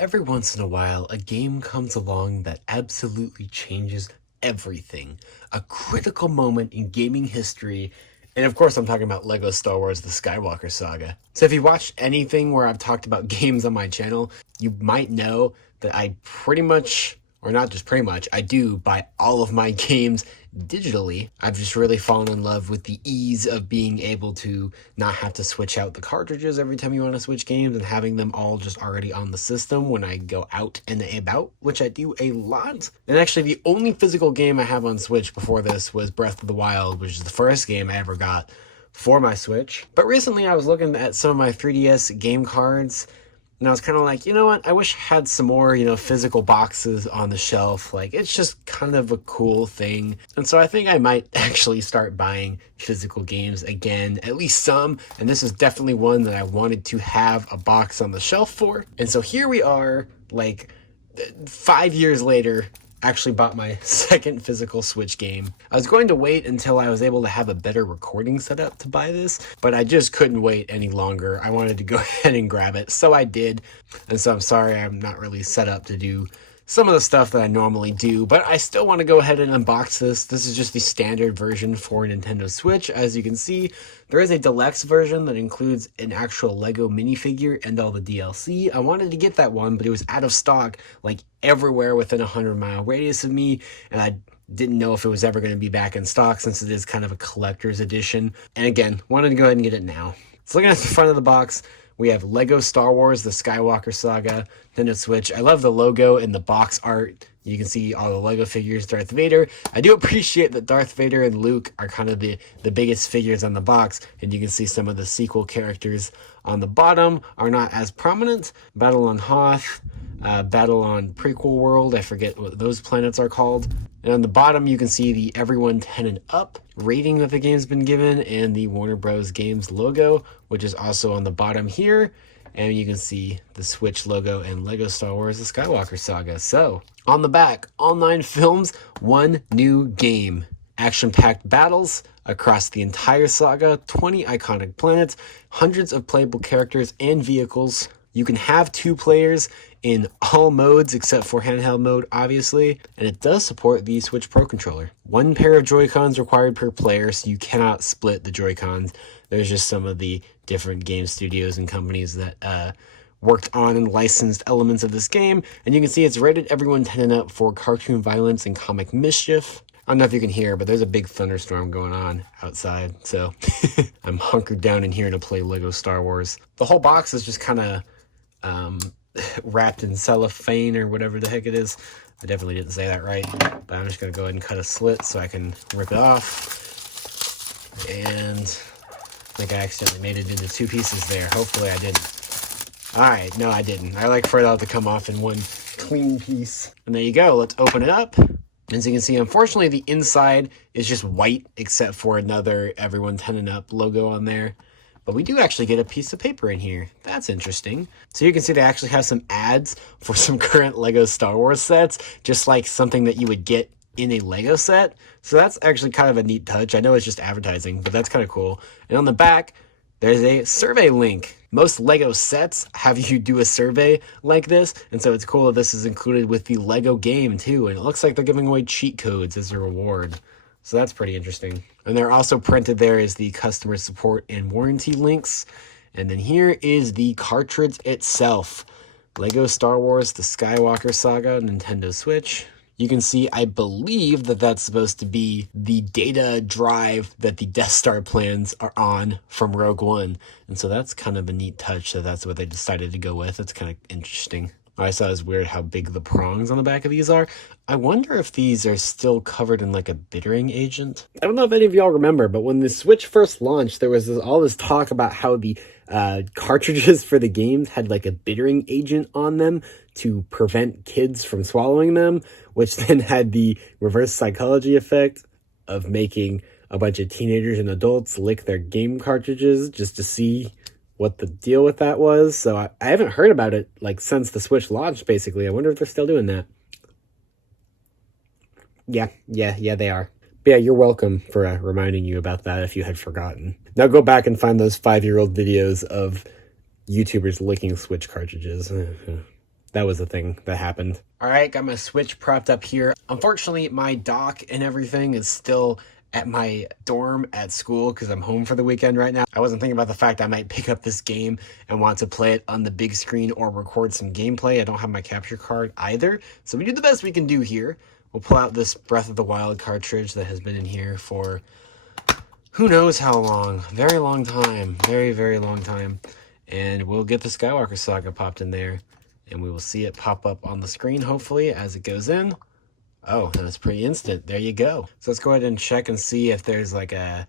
Every once in a while, a game comes along that absolutely changes everything. A critical moment in gaming history. And of course, I'm talking about LEGO Star Wars The Skywalker Saga. So if you've watched anything where I've talked about games on my channel, you might know that I pretty much, or not just pretty much, I do buy all of my games digitally. I've just really fallen in love with the ease of being able to not have to switch out the cartridges every time you want to switch games and having them all just already on the system when I go out and about, which I do a lot. And actually the only physical game I have on Switch before this was Breath of the Wild, which is the first game I ever got for my Switch. But recently I was looking at some of my 3DS game cards, and I was kind of like, you know what? I wish I had some more, physical boxes on the shelf. Like, it's just kind of a cool thing. And so I think I might actually start buying physical games again, at least some. And this is definitely one that I wanted to have a box on the shelf for. And so here we are, like 5 years later, actually bought my second physical Switch game. I was going to wait until I was able to have a better recording setup to buy this, but I just couldn't wait any longer. I wanted to go ahead and grab it, so I did. And so I'm sorry I'm not really set up to do some of the stuff that I normally do, but I still want to go ahead and unbox this. This is just the standard version for Nintendo Switch. As you can see, there is a deluxe version that includes an actual Lego minifigure and all the DLC. I wanted to get that one, but it was out of stock like everywhere within a 100-mile radius of me, and I didn't know if it was ever going to be back in stock since it is kind of a collector's edition. And again, wanted to go ahead and get it now. So looking at the front of the box, we have LEGO Star Wars, The Skywalker Saga, Nintendo Switch. I love the logo and the box art. You can see all the LEGO figures, Darth Vader. I do appreciate that Darth Vader and Luke are kind of the biggest figures on the box, and you can see some of the sequel characters on the bottom are not as prominent. Battle on Hoth, Battle on Prequel World, I forget what those planets are called. And on the bottom, you can see the Everyone 10 and Up rating that the game's been given and the Warner Bros. Games logo, which is also on the bottom here. And you can see the Switch logo and LEGO Star Wars The Skywalker Saga. So, on the back, all 9 films, 1 new game. Action-packed battles across the entire saga, 20 iconic planets, hundreds of playable characters and vehicles. You can have 2 players in all modes except for handheld mode, obviously, and it does support the Switch Pro Controller. 1 pair of Joy-Cons required per player, so you cannot split the Joy-Cons. There's just some of the different game studios and companies that worked on and licensed elements of this game, and you can see it's rated Everyone 10 and Up for cartoon violence and comic mischief. I don't know if you can hear, but there's a big thunderstorm going on outside, so I'm hunkered down in here to play LEGO Star Wars. The whole box is just kind of wrapped in cellophane or whatever the heck it is. I definitely didn't say that right, but I'm just going to go ahead and cut a slit so I can rip it off. And I think I accidentally made it into 2 pieces there. Hopefully I didn't. Alright, no I didn't. I like for it all to come off in one clean piece. And there you go, let's open it up. As you can see, unfortunately the inside is just white except for another Everyone 10 and Up logo on there. But we do actually get a piece of paper in here. That's interesting. So you can see they actually have some ads for some current LEGO Star Wars sets, just like something that you would get in a LEGO set. So that's actually kind of a neat touch. I know it's just advertising, but that's kind of cool. And on the back, there's a survey link. Most LEGO sets have you do a survey like this, and so it's cool that this is included with the LEGO game too, and it looks like they're giving away cheat codes as a reward. So that's pretty interesting. And they're also printed there is the customer support and warranty links. And then here is the cartridge itself. LEGO Star Wars The Skywalker Saga, Nintendo Switch. You can see, I believe that that's supposed to be the data drive that the Death Star plans are on from Rogue One. And so that's kind of a neat touch that that's what they decided to go with. It's kind of interesting. I thought it was weird how big the prongs on the back of these are. I wonder if these are still covered in like a bittering agent. I don't know if any of y'all remember, but when the Switch first launched, there was all this talk about how the cartridges for the games had like a bittering agent on them to prevent kids from swallowing them, which then had the reverse psychology effect of making a bunch of teenagers and adults lick their game cartridges just to see what the deal with that was. So I haven't heard about it like since the Switch launched, basically. I wonder if they're still doing that. Yeah, they are. But yeah, you're welcome for reminding you about that if you had forgotten. Now go back and find those 5-year-old videos of YouTubers licking Switch cartridges. That was the thing that happened. All right, got my Switch propped up here. Unfortunately, my dock and everything is still at my dorm at school because I'm home for the weekend right now. I wasn't thinking about the fact I might pick up this game and want to play it on the big screen or record some gameplay. I don't have my capture card either, so we do the best we can do here. We'll pull out this Breath of the Wild cartridge that has been in here for who knows how long. Very long time. Very, very long time. And we'll get the Skywalker Saga popped in there, and we will see it pop up on the screen, hopefully, as it goes in. Oh, that's pretty instant. There you go. So let's go ahead and check and see if there's like a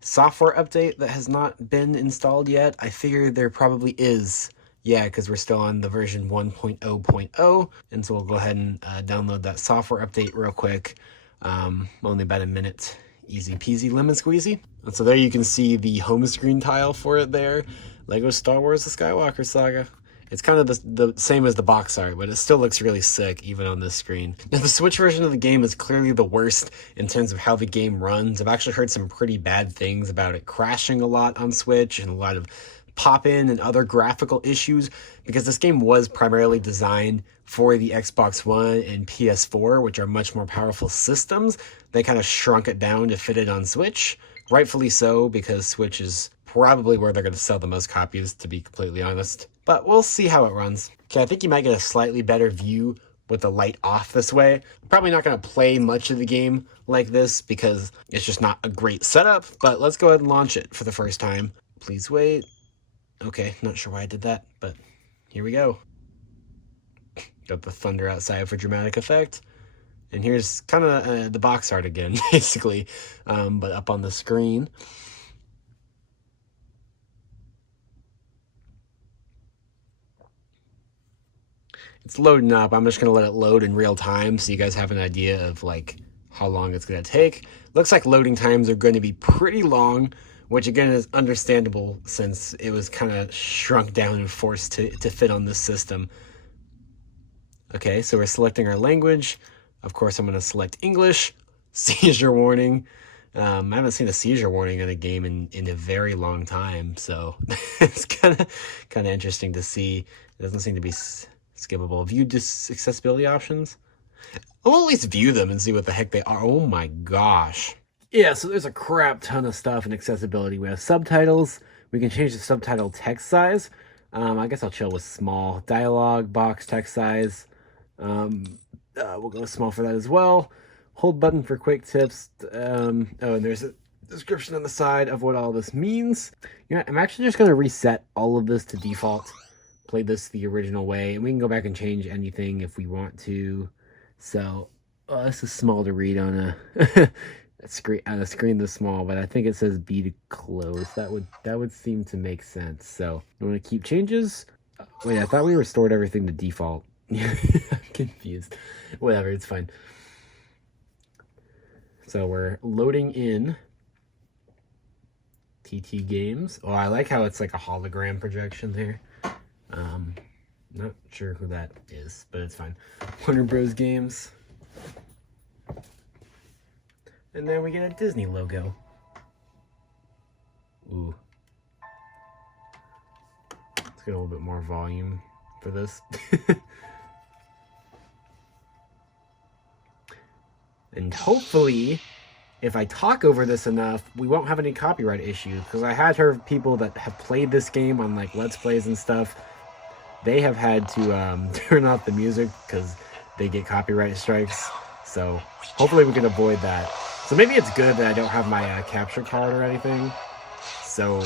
software update that has not been installed yet. I figure there probably is. Yeah, because we're still on the version 1.0.0. And so we'll go ahead and download that software update real quick. Only about a minute. Easy peasy lemon squeezy. And so there you can see the home screen tile for it there. Lego Star Wars The Skywalker Saga. It's kind of the same as the box art, but it still looks really sick, even on this screen. Now, the Switch version of the game is clearly the worst in terms of how the game runs. I've actually heard some pretty bad things about it crashing a lot on Switch and a lot of pop-in and other graphical issues, because this game was primarily designed for the Xbox One and PS4, which are much more powerful systems. They kind of shrunk it down to fit it on Switch. Rightfully so, because Switch is probably where they're going to sell the most copies, to be completely honest. But we'll see how it runs. Okay, I think you might get a slightly better view with the light off this way. I'm probably not going to play much of the game like this because it's just not a great setup, but let's go ahead and launch it for the first time. Please wait. Okay, not sure why I did that, but here we go. Got the thunder outside for dramatic effect. And here's kind of the box art again, basically, but up on the screen. It's loading up. I'm just going to let it load in real time so you guys have an idea of like how long it's going to take. Looks like loading times are going to be pretty long, which again is understandable since it was kind of shrunk down and forced to fit on this system. Okay, so we're selecting our language. Of course, I'm going to select English. Seizure warning. I haven't seen a seizure warning in a game in a very long time, so it's kind of interesting to see. It doesn't seem to be skippable. View accessibility options. I'll at least view them and see what the heck they are. Oh my gosh. Yeah, so there's a crap ton of stuff in accessibility. We have subtitles. We can change the subtitle text size. I guess I'll chill with small. Dialogue box text size. We'll go small for that as well. Hold button for quick tips. Oh, and there's a description on the side of what all this means. You know, I'm actually just going to reset all of this to default. Play this the original way, and we can go back and change anything if we want to. So this is small to read on a screen this small, but I think it says B to close. That would seem to make sense. So I'm going to keep changes. Wait, I thought we restored everything to default. I'm confused. Whatever, it's fine. So we're loading in TT Games. Oh, I like how it's like a hologram projection there. Not sure who that is, but it's fine. Warner Bros. Games. And then we get a Disney logo. Ooh. Let's get a little bit more volume for this. And hopefully, if I talk over this enough, we won't have any copyright issues. Because I had heard people that have played this game on like Let's Plays and stuff, they have had to turn off the music because they get copyright strikes. So hopefully we can avoid that. So maybe it's good that I don't have my capture card or anything, so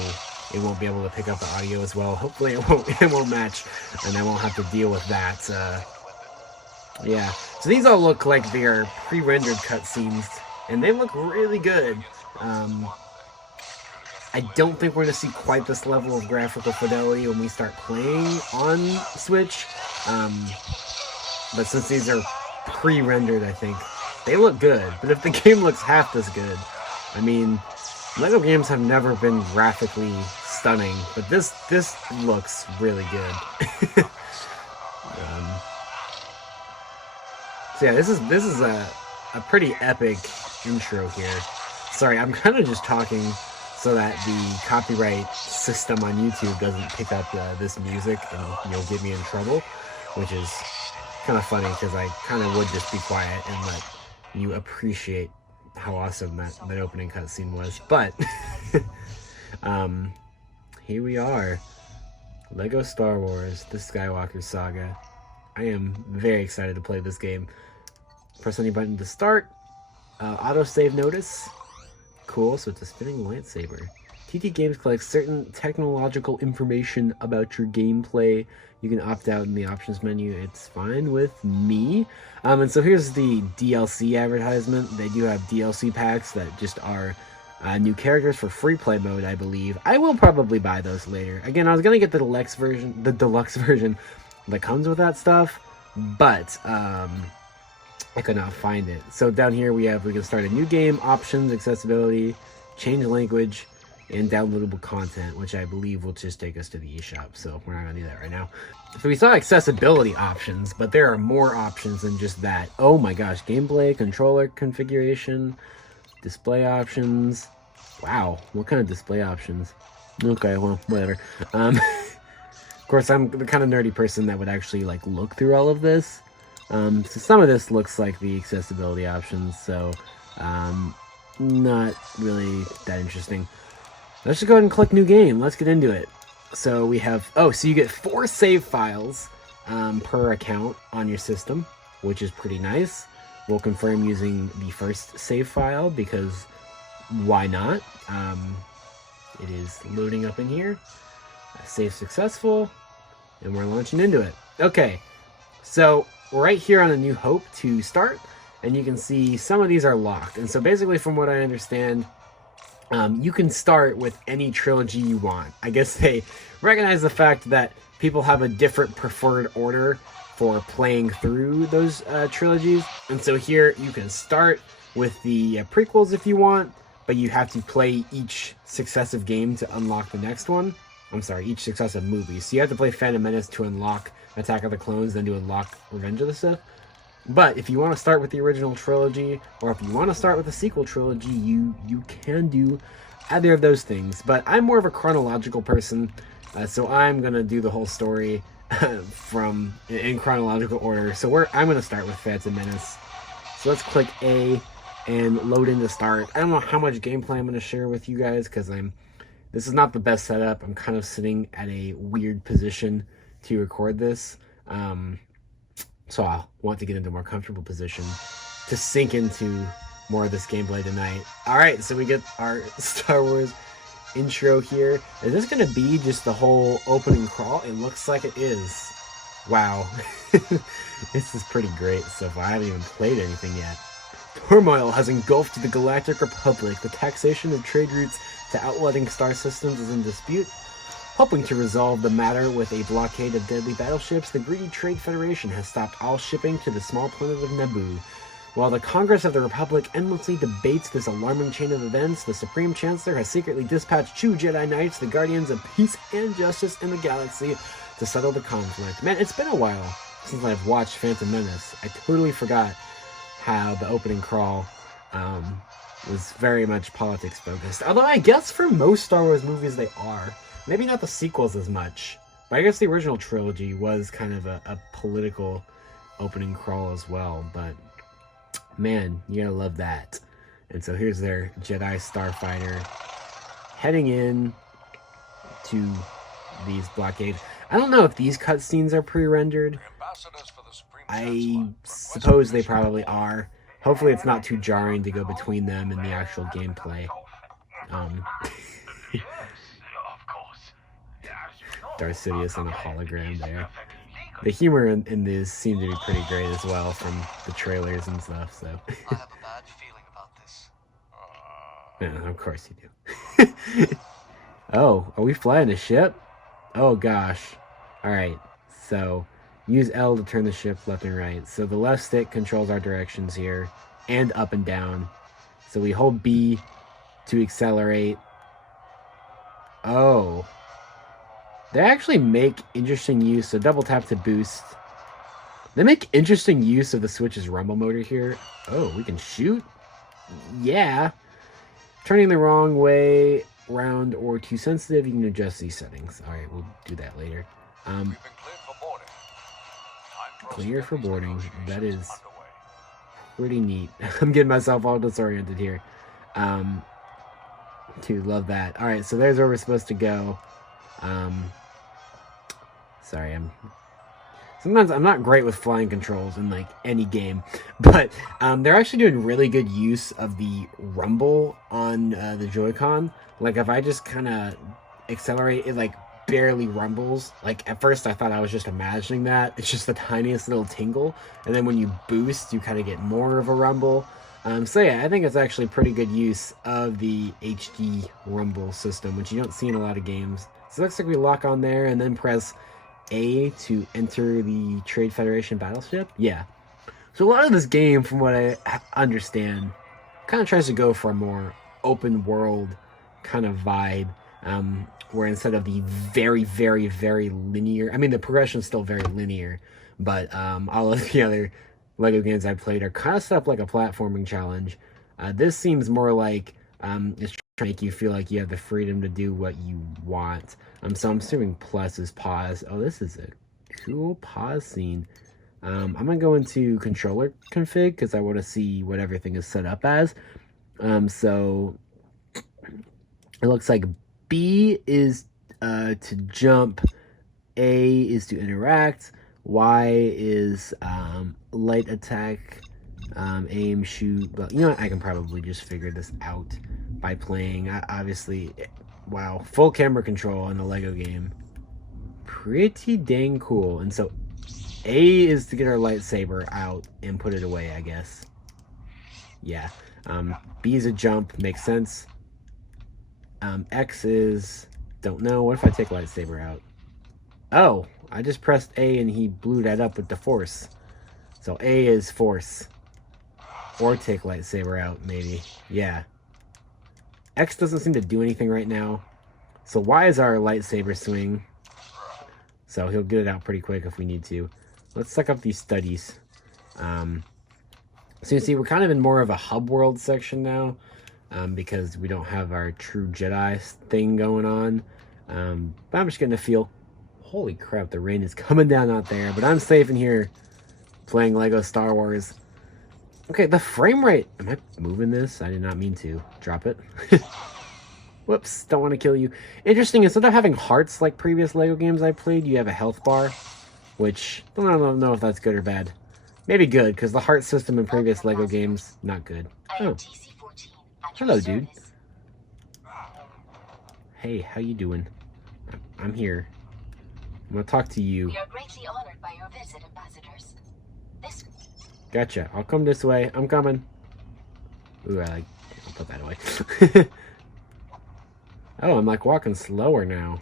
it won't be able to pick up the audio as well. Hopefully it won't match, and I won't have to deal with that. Yeah, so these all look like they are pre-rendered cutscenes, and they look really good. I don't think we're going to see quite this level of graphical fidelity when we start playing on Switch. But since these are pre-rendered, I think they look good. But if the game looks half this good, I mean, Lego games have never been graphically stunning, but this looks really good. So yeah, this is a pretty epic intro here. Sorry, I'm kind of just talking so that the copyright system on YouTube doesn't pick up this music and, get me in trouble. which is kind of funny because I kind of would just be quiet and let you appreciate how awesome that opening cutscene was. But here we are, Lego Star Wars: The Skywalker Saga. I am very excited to play this game. Press any button to start. Autosave notice. Cool, so it's a spinning lightsaber. TT Games collects certain technological information about your gameplay. You can opt out in the options menu. It's fine with me. And so here's the DLC advertisement. They do have DLC packs that just are new characters for free play mode, I believe. I will probably buy those later. Again, I was gonna get the deluxe version that comes with that stuff, but I could not find it. So down here we can start a new game, options, accessibility, change language, and downloadable content, which I believe will just take us to the eShop, so we're not gonna do that right now. So we saw accessibility options, but there are more options than just that. Oh my gosh, gameplay, controller configuration, display options. Wow, what kind of display options? Okay, well, whatever. Of course, I'm the kind of nerdy person that would actually like look through all of this. So some of this looks like the accessibility options, so not really that interesting. Let's just go ahead and click new game. Let's get into it. So we have, so you get 4 save files per account on your system, which is pretty nice. We'll confirm using the first save file because why not? It is loading up in here. Save successful, and we're launching into it. Okay, so we're right here on A New Hope to start, and you can see some of these are locked. And so basically, from what I understand, you can start with any trilogy you want. I guess they recognize the fact that people have a different preferred order for playing through those trilogies. And so here you can start with the prequels if you want, but you have to play each successive game to unlock the next one. I'm sorry, each successive movie. So you have to play Phantom Menace to unlock Attack of the Clones, then to unlock Revenge of the Sith. But if you want to start with the original trilogy, or if you want to start with the sequel trilogy, you can do either of those things. But I'm more of a chronological person, so I'm going to do the whole story in chronological order. So I'm going to start with Phantom Menace. So let's click A and load into start. I don't know how much gameplay I'm going to share with you guys, because this is not the best setup. I'm kind of sitting at a weird position to record this. So I'll want to get into a more comfortable position to sink into more of this gameplay tonight. Alright, so we get our Star Wars intro here. Is this going to be just the whole opening crawl? It looks like it is. Wow. This is pretty great so far. I haven't even played anything yet. Turmoil has engulfed the Galactic Republic. The taxation of trade routes to outletting star systems is in dispute. Hoping to resolve the matter with a blockade of deadly battleships, the greedy Trade Federation has stopped all shipping to the small planet of Naboo. While the Congress of the Republic endlessly debates this alarming chain of events, the Supreme Chancellor has secretly dispatched 2 Jedi Knights, the guardians of peace and justice in the galaxy, to settle the conflict. Man, it's been a while since I've watched Phantom Menace. I totally forgot how the opening crawl was very much politics focused. Although I guess for most Star Wars movies they are. Maybe not the sequels as much. But I guess the original trilogy was kind of a political opening crawl as well. But man, you gotta love that. And so here's their Jedi Starfighter heading in to these blockade. I don't know if these cutscenes are pre-rendered. I suppose they probably are. Hopefully it's not too jarring to go between them and the actual gameplay. Darth Sidious on a hologram there. The humor in this seemed to be pretty great as well from the trailers and stuff, so. I have a bad feeling about this. Yeah, of course you do. Oh, are we flying a ship? Oh gosh. Alright, so use L to turn the ship left and right. So the left stick controls our directions here, and up and down. So we hold B to accelerate. Oh. They actually make interesting use, so double tap to boost. They make interesting use of the Switch's rumble motor here. Oh, we can shoot? Yeah. Turning the wrong way, round, or too sensitive, you can adjust these settings. Alright, we'll do that later. Clear for boarding. That is pretty neat. I'm getting myself all disoriented here. Dude, love that. All right, so there's where we're supposed to go. Sorry, sometimes I'm not great with flying controls in like any game, but they're actually doing really good use of the rumble on the Joy-Con. Like if I just kind of accelerate, it like barely rumbles. Like at first I thought I was just imagining that. It's just the tiniest little tingle, and then when you boost, you kind of get more of a rumble. So yeah, I think it's actually pretty good use of the HD rumble system, which you don't see in a lot of games. So it looks like we lock on there and then press A to enter the Trade Federation battleship. Yeah. So a lot of this game, from what I understand, kind of tries to go for a more open world kind of vibe, where instead of the very, very, very linear, I mean, the progression is still very linear, but all of the other Lego games I played are kind of set up like a platforming challenge. This seems more like it's trying to make you feel like you have the freedom to do what you want. So I'm assuming plus is pause. Oh, this is a cool pause scene. I'm gonna go into controller config because I want to see what everything is set up as. So it looks like B is to jump, A is to interact, Y is light attack, aim, shoot. But you know what? I can probably just figure this out by playing. Obviously, wow, full camera control in a Lego game. Pretty dang cool. And so A is to get our lightsaber out and put it away, I guess. Yeah. B is a jump. Makes sense. X is... Don't know. What if I take lightsaber out? Oh, I just pressed A and he blew that up with the force. So A is force. Or take lightsaber out, maybe. Yeah. X doesn't seem to do anything right now. So Y is our lightsaber swing. So he'll get it out pretty quick if we need to. Let's suck up these studies. So you see, we're kind of in more of a hub world section now. Because we don't have our true Jedi thing going on. But I'm just getting a feel. Holy crap, the rain is coming down out there. But I'm safe in here playing Lego Star Wars. Okay, the frame rate. Am I moving this? I did not mean to. Drop it. Whoops, don't want to kill you. Interesting, instead of having hearts like previous Lego games I played, you have a health bar. Which, I don't know if that's good or bad. Maybe good, because the heart system in previous Lego games, not good. Oh. Hello, dude. Hey, how you doing? I'm here. I'm gonna talk to you. We are greatly honored by your visit, ambassadors. This... Gotcha. I'll come this way. I'm coming. Ooh, I'll put that away. Oh, I'm like walking slower now.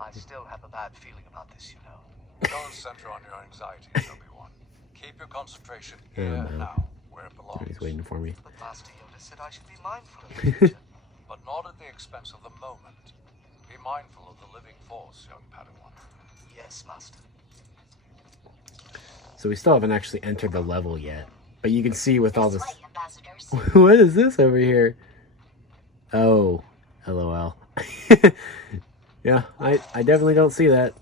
I still have a bad feeling about this, you know. Don't center on your anxieties, Obi-Wan. Keep your concentration here and now, where it belongs. He's waiting for me. But Master Yoda said I should be mindful of the future. But not at the expense of the moment. Be mindful of the living force, young Padawan. Yes, Master. So we still haven't actually entered the level yet. But you can see with all this... way, ambassadors. What is this over here? Oh, LOL. Yeah, I definitely don't see that.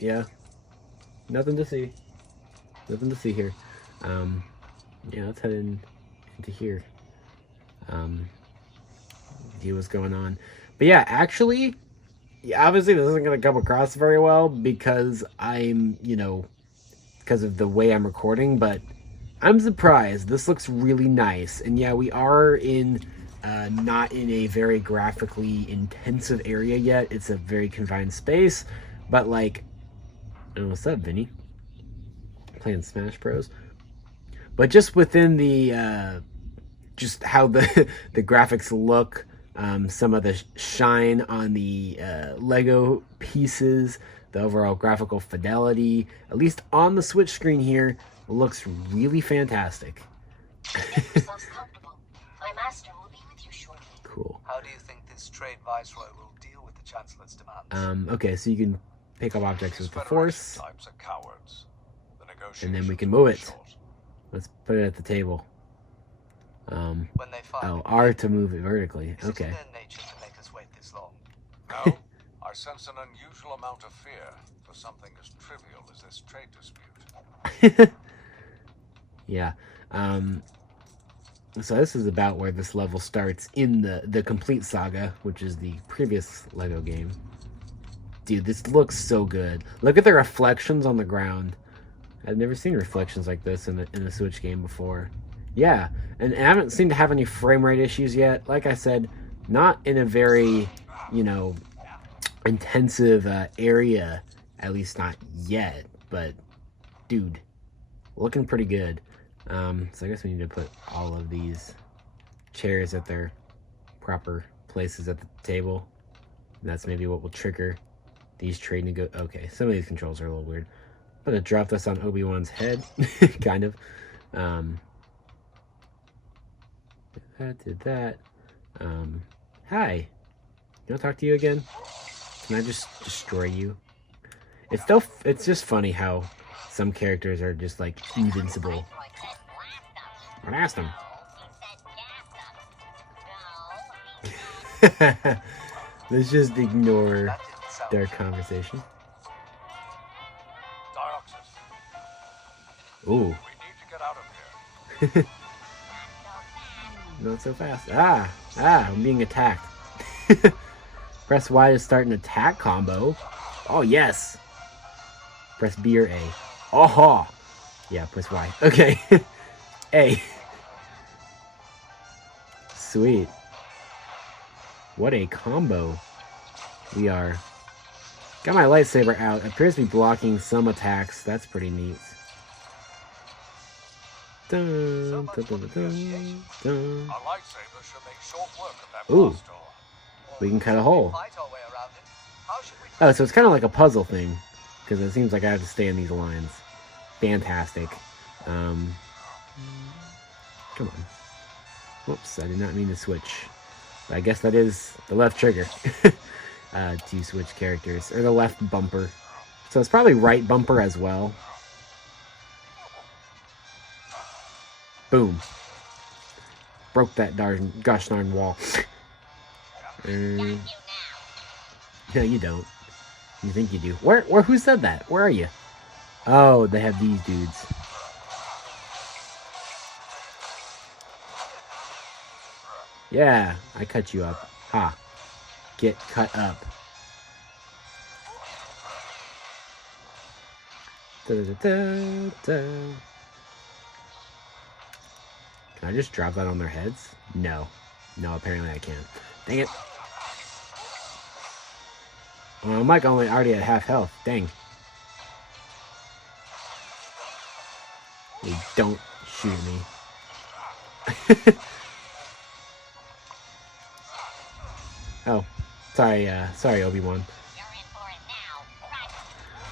Yeah. Nothing to see. Nothing to see here. Yeah, let's head into here. See what's going on. But yeah, actually, obviously this isn't going to come across very well because I'm, because of the way I'm recording, but I'm surprised. This looks really nice. And yeah, we are not in a very graphically intensive area yet. It's a very confined space, but like, oh, what's up, Vinny? Playing Smash Bros. But just within the, just how the graphics look, some of the shine on the Lego pieces, the overall graphical fidelity, at least on the Switch screen here, looks really fantastic. Make yourselves comfortable. My master will be with you shortly. Cool. How do you think this trade viceroy will deal with the Chancellor's demands? Okay, so you can pick up objects with the Force, Types are cowards. The and then we can move it. short. Let's put it at the table. When they find Oh, it, R to move it vertically. is it in Okay. their nature to make us wait this long? No, I sense an unusual amount of fear for something as trivial as this trade dispute. Yeah. So this is about where this level starts in the complete saga, which is the previous Lego game. Dude, this looks so good. Look at the reflections on the ground. I've never seen reflections like this in a Switch game before. Yeah, and I haven't seemed to have any frame rate issues yet. Like I said, not in a very, you know, intensive area, at least not yet. But, dude, looking pretty good. So I guess we need to put all of these chairs at their proper places at the table. And that's maybe what will trigger these trade Okay, some of these controls are a little weird. I'm gonna drop this on Obi-Wan's head, kind of. Did that. Hi. Can I talk to you again? Can I just destroy you? It's just funny how some characters are just like invincible. Blast him. Let's just ignore their conversation. Dioxys. Ooh. We need to get out of here. Not so fast. I'm being attacked. Press Y to start an attack combo. Oh, yes. Press B or A. Oh, yeah, press Y. Okay. A. Sweet. What a combo. We are. Got my lightsaber out. Appears to be blocking some attacks. That's pretty neat. Dun, dun, dun, dun, dun, dun. Our lightsaber should make short work of that Ooh. blast door. We can cut a hole. Fight our way around it. How should we? Oh, so it's kind of like a puzzle thing. Because it seems like I have to stay in these lines. Fantastic. Come on. Whoops, I did not mean to switch. But I guess that is the left trigger. To switch characters. Or the left bumper. So it's probably right bumper as well. Boom. Broke that gosh darn wall. No, you don't. You think you do. Where, who said that? Where are you? Oh, they have these dudes. Yeah, I cut you up. Ha. Get cut up. Da, da, da, da. Can I just drop that on their heads? No. No, apparently I can't. Dang it. Well, Mike already at half health. Dang. Hey, don't shoot me. Oh, sorry, Obi-Wan.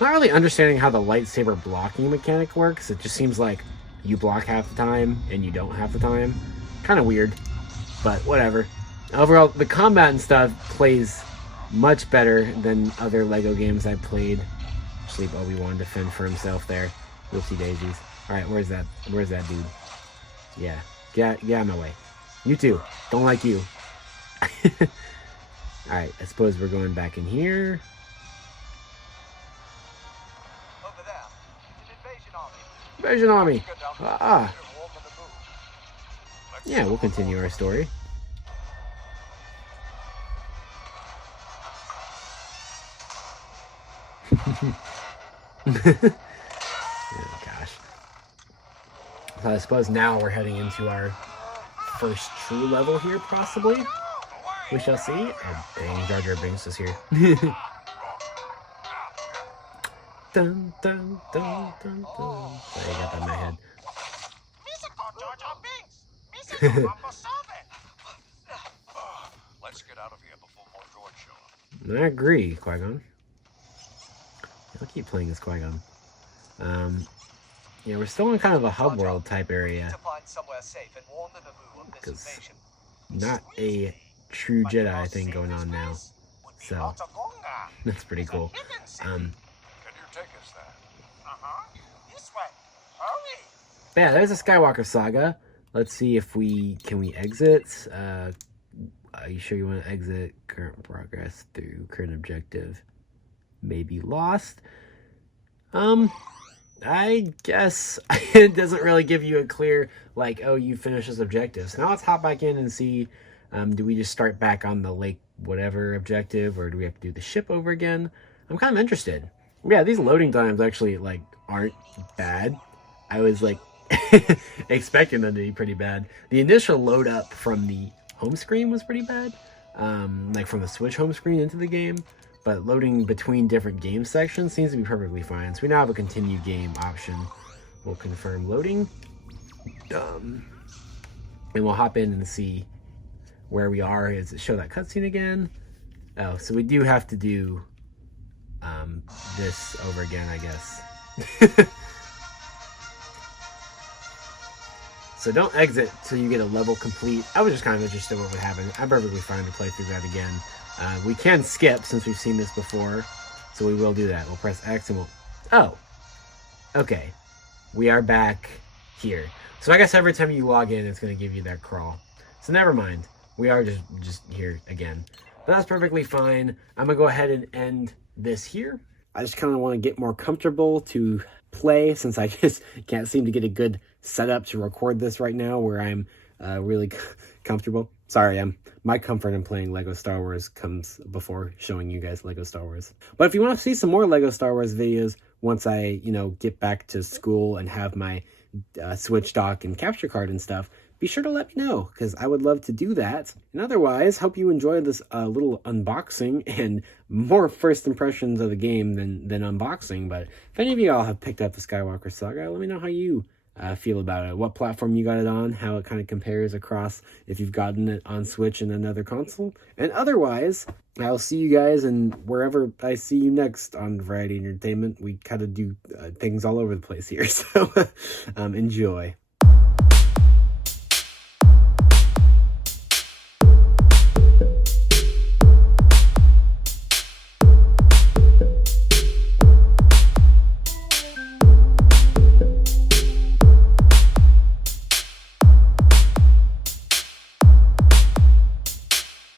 Not really understanding how the lightsaber blocking mechanic works. It just seems like you block half the time and you don't half the time. Kind of weird, but whatever. Overall, the combat and stuff plays much better than other Lego games I've played. Just leave Obi-Wan to fend for himself there. Whoopsie daisies. Alright, where's that dude? Yeah, get out of my way. You too. Don't like you. Alright, I suppose we're going back in here. Over there. It's an invasion army. Invasion army. Get down to Ah. the warm in the boot. Let's Yeah, we'll continue our story. Oh gosh. So I suppose now we're heading into our first true level here, possibly. We shall see. Oh, dang, Jar Jar Binks is here. Dun, dun, dun, dun, dun. Sorry, I got that in my head. Let's get out of here before more droids show up. I agree, Qui-Gon. I'll keep playing as Qui-Gon. Yeah, we're still in kind of a hub world type area. To find somewhere safe and warn the Naboo of this 'Cause invasion. Not a true Jedi thing going on now. So, that's pretty cool. Can you take us there? This way. Hurry. Yeah, there's a Skywalker Saga. Let's see if can we exit? Are you sure you want to exit? Current progress through current objective may be lost. I guess it doesn't really give you a clear, like, oh, you finished this objective. So now let's hop back in and see, do we just start back on the lake whatever objective, or do we have to do the ship over again? I'm kind of interested. Yeah, these loading times actually, like, aren't bad. I was, like, expecting them to be pretty bad. The initial load up from the home screen was pretty bad, like from the Switch home screen into the game. But loading between different game sections seems to be perfectly fine. So we now have a continue game option. We'll confirm loading. And we'll hop in and see where we are. Does it show that cutscene again? Oh, so we do have to do this over again, I guess. So don't exit till you get a level complete. I was just kind of interested in what would happen. I'm perfectly fine to play through that again. We can skip since we've seen this before, so we will do that. We'll press X and we'll... Oh! Okay. We are back here. So I guess every time you log in, it's going to give you that crawl. So never mind. We are just here again. But that's perfectly fine. I'm going to go ahead and end this here. I just kind of want to get more comfortable to play, since I just can't seem to get a good setup to record this right now where I'm really comfortable. Sorry, my comfort in playing Lego Star Wars comes before showing you guys Lego Star Wars. But if you want to see some more Lego Star Wars videos once I, get back to school and have my Switch dock and capture card and stuff, be sure to let me know, because I would love to do that. And otherwise, hope you enjoyed this little unboxing and more first impressions of the game than unboxing. But if any of you all have picked up the Skywalker Saga, let me know how you feel about it, what platform you got it on, how it kind of compares across if you've gotten it on Switch and another console. And otherwise, I'll see you guys and wherever I see you next on Variety Entertainment. We kind of do things all over the place here, so enjoy.